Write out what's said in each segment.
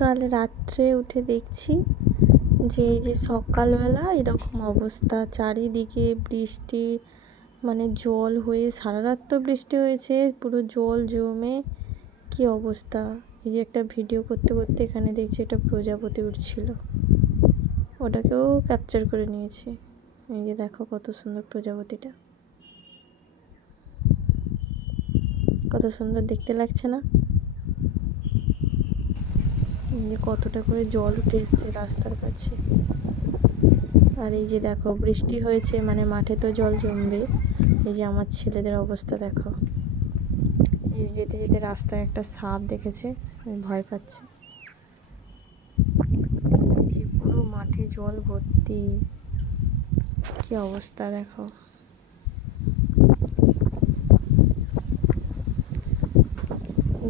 কাল রাত্রে উঠে দেখছি যে এই যে সকালবেলা এরকম অবস্থা, চারিদিকে বৃষ্টি, মানে জল হয়ে সারা রাত তো বৃষ্টি হয়েছে, পুরো জল জমে কি অবস্থা। এই যে একটা ভিডিও করতে করতে এখানে দেখছি একটা প্রজাপতি উঠছিল, ওটাকেও ক্যাপচার করে নিয়েছি। এই যে দেখো কত সুন্দর প্রজাপতিটা, কত সুন্দর দেখতে লাগছে না? এই যে কতটা করে জল উঠে এসছে রাস্তার কাছে। আর এই যে দেখো বৃষ্টি হয়েছে মানে মাঠে তো জল জমবে। এই যে আমার ছেলেদের অবস্থা দেখো, এই যেতে যেতে রাস্তায় একটা সাপ দেখেছে, ভয় পাচ্ছে। এই যে পুরো মাঠে জল ভর্তি, কি অবস্থা দেখো।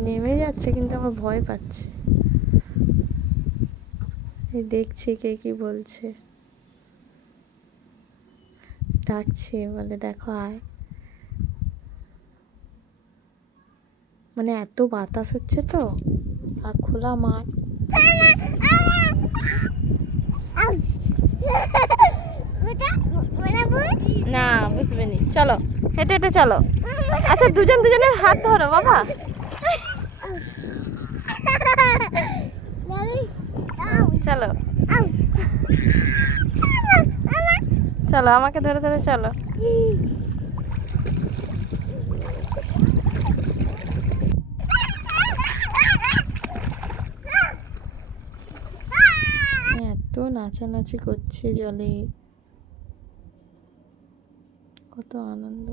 নেমে যাচ্ছে কিন্তু আমার ভয় পাচ্ছে। এই দেখছি কে কি বলছে, ডাকছে, বলে দেখো আয়। মানে এত বাতাস হচ্ছে তো, আর খোলা মাঠ। না বুঝবে নি, চলো হেঁটে হেঁটে চলো। আচ্ছা দুজন দুজনের হাত ধরো বাবা। চলো চলো, আমাকে ধরে ধরে চলো। এত নাচানাচি করছে জলে, কত আনন্দ।